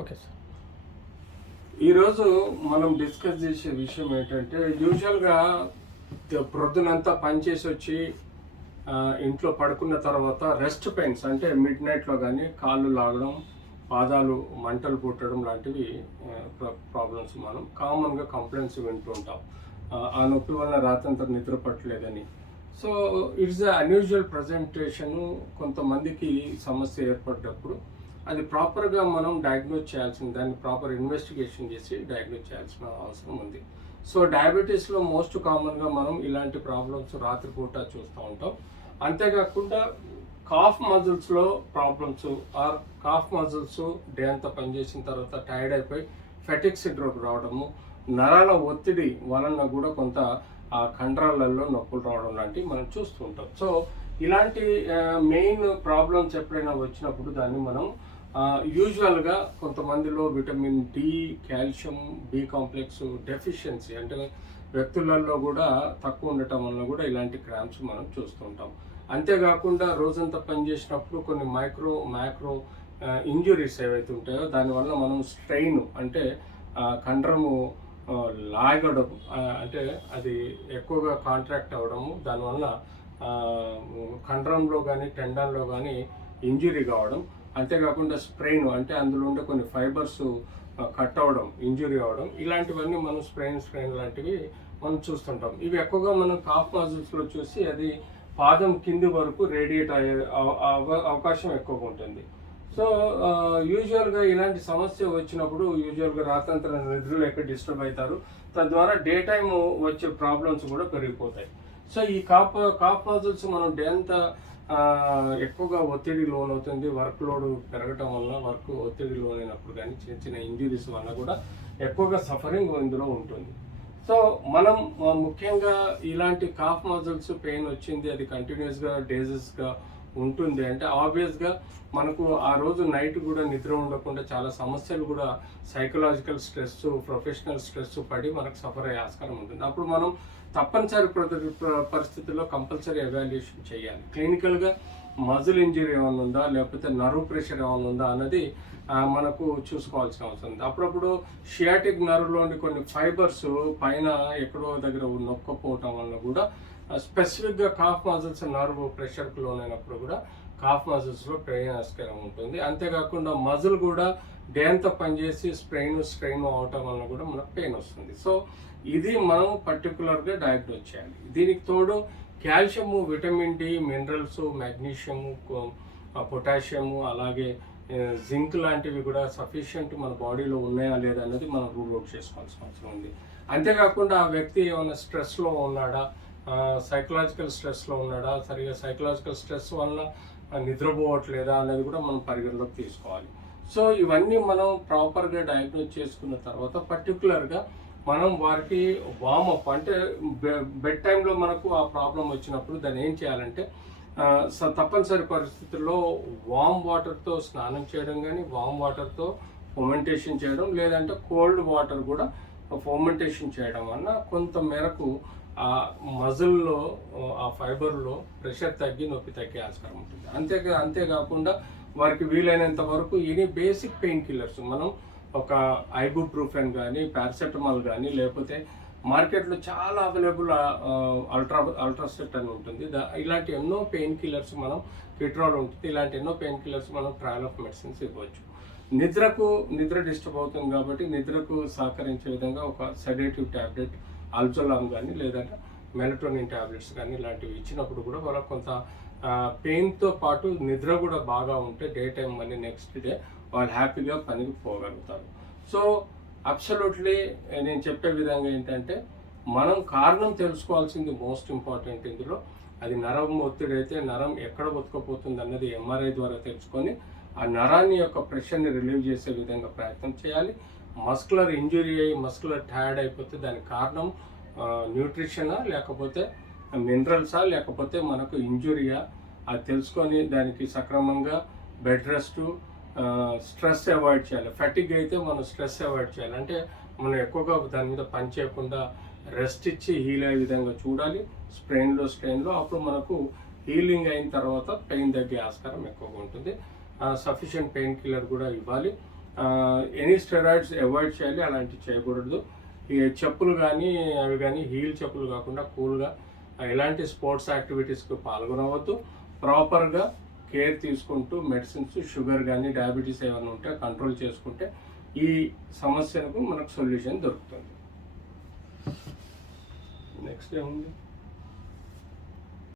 Okay sir. ఈరోజు మనం discuss చేసే విషయం ఏంటంటే, యూజువల్గా ప్రొద్దునంతా పనిచేసి వచ్చి ఇంట్లో పడుకున్న తర్వాత రెస్ట్ పెయిన్స్ అంటే మిడ్ నైట్లో కానీ కాళ్ళు లాగడం, పాదాలు మంటలు పుట్టడం లాంటివి ప్రాబ్లమ్స్ మనం కామన్గా కంప్లైంట్స్ వింటూ ఉంటాం. ఆ నొప్పి వల్ల రాత్రంతా నిద్ర పట్టలేదని. So it's unusual presentation. కొంతమందికి సమస్య ఏర్పడ్డప్పుడు అది ప్రాపర్గా మనం డయాగ్నోజ్ చేయాల్సింది, దాన్ని ప్రాపర్ ఇన్వెస్టిగేషన్ చేసి డయాగ్నోజ్ చేయాల్సిన అవసరం ఉంది. సో డయాబెటీస్లో మోస్ట్ కామన్గా మనం ఇలాంటి ప్రాబ్లమ్స్ రాత్రిపూట చూస్తూ ఉంటాం. అంతేకాకుండా కాఫ్ మజిల్స్లో problems or calf muscles day అంతా పనిచేసిన తర్వాత టైర్డ్ అయిపోయి ఫెటిక్ సిండ్రోమ్ రావడము, నరాల ఒత్తిడి వలన కూడా కొంత ఆ కండరాలలో నొప్పులు రావడం లాంటివి మనం చూస్తూ ఉంటాం. సో ఇలాంటి మెయిన్ ప్రాబ్లమ్స్ ఎప్పుడైనా వచ్చినప్పుడు దాన్ని మనం యూజువల్గా కొంతమందిలో vitamin D, calcium, B complex deficiency అంటే వ్యక్తులలో కూడా తక్కువ ఉండటం వల్ల కూడా ఇలాంటి క్రాంప్స్ మనం చూస్తుంటాం. అంతేకాకుండా రోజంతా పనిచేసినప్పుడు కొన్ని మ్యాక్రో ఇంజురీస్ ఏవైతే ఉంటాయో దానివల్ల మనం స్ట్రెయిన్ అంటే కండరము లాగడం, అంటే అది ఎక్కువగా కాంట్రాక్ట్ అవ్వడము, దానివల్ల కండరంలో కానీ టెండన్లో కానీ ఇంజురీ కావడం, అంతేకాకుండా స్ప్రెయిన్ అంటే అందులో ఉండే కొన్ని ఫైబర్స్ కట్ అవ్వడం, ఇంజురీ అవ్వడం, ఇలాంటివన్నీ మనం స్ప్రెయిన్ లాంటివి మనం చూస్తుంటాం. ఇవి ఎక్కువగా మనం కాఫ్ మజిల్స్లో చూసి అది పాదం కింది వరకు రేడియేట్ అయ్యే అవకాశం ఎక్కువగా ఉంటుంది. సో యూజువల్గా ఇలాంటి సమస్య వచ్చినప్పుడు యూజువల్గా రాత్రంతా నిద్రలేక డిస్టర్బ్ అవుతారు. తద్వారా డే టైమ్ వచ్చే ప్రాబ్లమ్స్ కూడా పెరిగిపోతాయి. సో ఈ కాఫ్ మజిల్స్ మనం డే అంతా ఎక్కువగా ఒత్తిడి లోనవుతుంది. వర్క్ లోడ్ పెరగటం వల్ల వర్క్ ఒత్తిడి లోనైనప్పుడు కానీ చిన్న చిన్న ఇంజురీస్ వల్ల కూడా ఎక్కువగా సఫరింగ్ ఇందులో ఉంటుంది. సో మనం ముఖ్యంగా ఇలాంటి కాఫ్ మజిల్స్ పెయిన్ వచ్చింది, అది కంటిన్యూస్గా డేజెస్గా ఉంటుంది అంటే ఆబ్వియస్గా మనకు ఆ రోజు నైట్ కూడా నిద్ర ఉండకుండా చాలా సమస్యలు కూడా సైకలాజికల్ స్ట్రెస్, ప్రొఫెషనల్ స్ట్రెస్ పడి మనకు సఫర్ అయ్యే ఆస్కారం ఉంటుంది. అప్పుడు మనం తప్పనిసరి పరిస్థితుల్లో కంపల్సరీ ఎవాల్యుయేషన్ చేయాలి. క్లినికల్గా మజిల్ ఇంజరీ ఏమైనా ఉందా, లేకపోతే నర్వ్ ప్రెషర్ ఏమైనా ఉందా అన్నది మనకు చూసుకోవాల్సిన అవసరం ఉంది. అప్పుడప్పుడు షియాటిక్ నర్వ్లోని కొన్ని ఫైబర్స్ పైన ఎక్కడో దగ్గర నొక్కపోవటం వల్ల కూడా స్పెసిఫిక్గా కాఫ్ మజిల్స్ నర్వ్ ప్రెషర్కి లోనైనప్పుడు కూడా కాఫ్ మజిల్స్లో పెయిన్ ఆస్కారం ఉంటుంది. అంతేకాకుండా మజిల్ కూడా డే అంతా పనిచేసి స్ట్రెయిన్ అవటం వల్ల కూడా మనకు పెయిన్ వస్తుంది. సో ఇది మనం పర్టికులర్గా డయాగ్నోజ్ చేయాలి. దీనికి తోడు calcium, vitamin D, minerals, magnesium, potassium, అలాగే జింక్ లాంటివి కూడా సఫిషియంట్ మన బాడీలో ఉన్నాయా లేదా అన్నది మనం రూల్ అవుట్ చేసుకోవాల్సిన అవసరం ఉంది. అంతేకాకుండా ఆ వ్యక్తి ఏమైనా స్ట్రెస్లో ఉన్నాడా, సైకలాజికల్ స్ట్రెస్లో ఉన్నాడా, సరిగా సైకలాజికల్ స్ట్రెస్ వల్ల నిద్రపోవట్లేదా అనేది కూడా మనం పరిగణలోకి తీసుకోవాలి. సో ఇవన్నీ మనం ప్రాపర్గా డయాగ్నోజ్ చేసుకున్న తర్వాత పర్టికులర్గా మనం వారికి వార్మప్ అంటే బెడ్ టైంలో మనకు ఆ ప్రాబ్లం వచ్చినప్పుడు దాన్ని ఏం చేయాలంటే తప్పనిసరి పరిస్థితుల్లో వామ్ వాటర్తో స్నానం చేయడం కానీ, వామ్ వాటర్తో ఫర్మెంటేషన్ చేయడం, లేదంటే కోల్డ్ వాటర్ కూడా ఫర్మెంటేషన్ చేయడం వల్ల కొంత మేరకు ఆ మజిల్లో ఆ ఫైబర్లో ప్రెషర్ తగ్గి నొప్పి తగ్గే ఆస్కారం ఉంటుంది. అంతేకాకుండా వారికి వీలైనంత వరకు ఎనీ బేసిక్ పెయిన్ కిల్లర్స్ మనం ఒక ఐబుప్రూఫెన్ కానీ, పారాసెటమాల్ కానీ, లేకపోతే మార్కెట్లో చాలా అవైలబుల్ అల్ట్రాసెట్ అని ఉంటుంది. ఇలాంటి ఎన్నో పెయిన్ కిల్లర్స్ మనం కిట్రాల్ ఉంటుంది, ఇలాంటి ఎన్నో పెయిన్ కిల్లర్స్ మనం ట్రయల్ ఆఫ్ మెడిసిన్స్ ఇవ్వచ్చు. నిద్ర డిస్టర్బ్ అవుతుంది కాబట్టి నిద్రకు సహకరించే విధంగా ఒక సెడేటివ్ ట్యాబ్లెట్ అల్జోలామ్ కానీ, లేదంటే మెలటోనిన్ ట్యాబ్లెట్స్ కానీ ఇలాంటివి ఇచ్చినప్పుడు కూడా వాళ్ళకు కొంత పెయిన్తో పాటు నిద్ర కూడా బాగా ఉంటే డే టైం మళ్ళీ నెక్స్ట్ డే వాళ్ళు హ్యాపీగా పనికి పోగలుగుతారు. సో అబ్సల్యూట్లీ నేను చెప్పే విధంగా ఏంటంటే మనం కారణం తెలుసుకోవాల్సింది మోస్ట్ ఇంపార్టెంట్ ఇందులో. అది నరం ఒత్తిడి అయితే నరం ఎక్కడ ఒత్తుకపోతుంది అన్నది ఎంఆర్ఐ ద్వారా తెలుసుకొని ఆ నరాన్ని యొక్క ప్రెషర్ని రిలీవ్ చేసే విధంగా ప్రయత్నం చేయాలి. మస్కులర్ ఇంజురీ అయ్యి మస్కులర్ టైర్డ్ అయిపోతే దానికి కారణం న్యూట్రిషనా, లేకపోతే మినరల్సా, లేకపోతే మనకు ఇంజురీయా, అది తెలుసుకొని దానికి సక్రమంగా బెడ్ రెస్ట్, స్ట్రెస్ అవాయిడ్ చేయాలి. ఫటిగ్ అయితే మనం స్ట్రెస్ అవాయిడ్ చేయాలి. అంటే మనం ఎక్కువగా దాని మీద పని చేయకుండా రెస్ట్ ఇచ్చి హీల్ అయ్యే విధంగా చూడాలి. స్ట్రెయిన్లో అప్పుడు మనకు హీలింగ్ అయిన తర్వాత పెయిన్ తగ్గే ఆస్కారం ఎక్కువగా ఉంటుంది. సఫిషియంట్ పెయిన్ కిల్లర్ కూడా ఇవ్వాలి. ఎనీ స్టెరాయిడ్స్ అవాయిడ్ చేయాలి, అలాంటివి చేయకూడదు. ఈ చెప్పులు కానీ అవి కానీ హీల్ చెప్పులు కాకుండా కూల్గా ఎలాంటి స్పోర్ట్స్ యాక్టివిటీస్కి పాల్గొనవద్దు. ప్రాపర్గా కేర్ తీసుకుంటూ మెడిసిన్స్, షుగర్ కానీ డయాబెటీస్ ఏమైనా ఉంటే కంట్రోల్ చేసుకుంటే ఈ సమస్యలకు మనకు సొల్యూషన్ దొరుకుతుంది. నెక్స్ట్ ఏముంది?